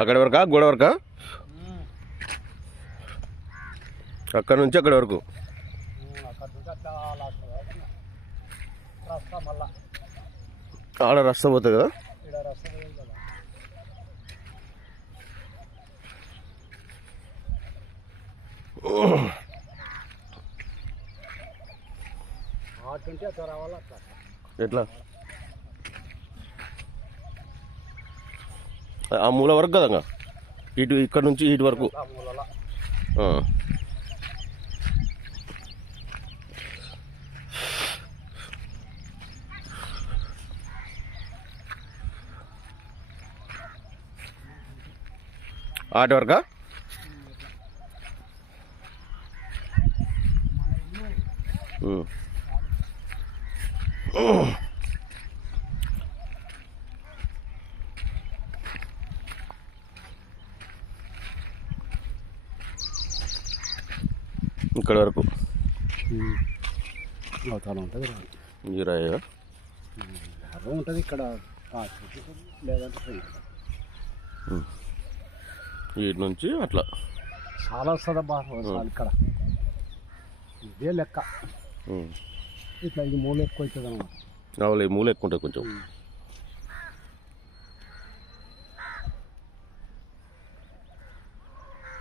అక్కడి వరకా? గోడ వరకా? అక్కడ నుంచి అక్కడి వరకు. అక్కడ వరకు. ఆడ రస్తా పోతుంది కదా? ఎట్లా రస్తా పోయింది కదా అటుంటే అట్లా రావాలి అట్లా ఎట్లా ఆ మూల వరకు కదా ఇటు ఇక్కడ నుంచి ఇటు వరకు. ఆటి వరకా? ఉమ్. ఇక్కడ వరకు. అవతల ఉంటుంది ఈ రాయ అర్థం ఉంటుంది ఇక్కడ. లేదంటే. వీటి నుంచి అట్లా. చాలా వస్తుంది అబ్బా ఇక్కడ. ఇదే లెక్క. ఇట్లా ఇది మూల ఎక్కువ అవుతుంది అనమాట అవులే మూల ఎక్కువ ఉంటుంది కొంచెం.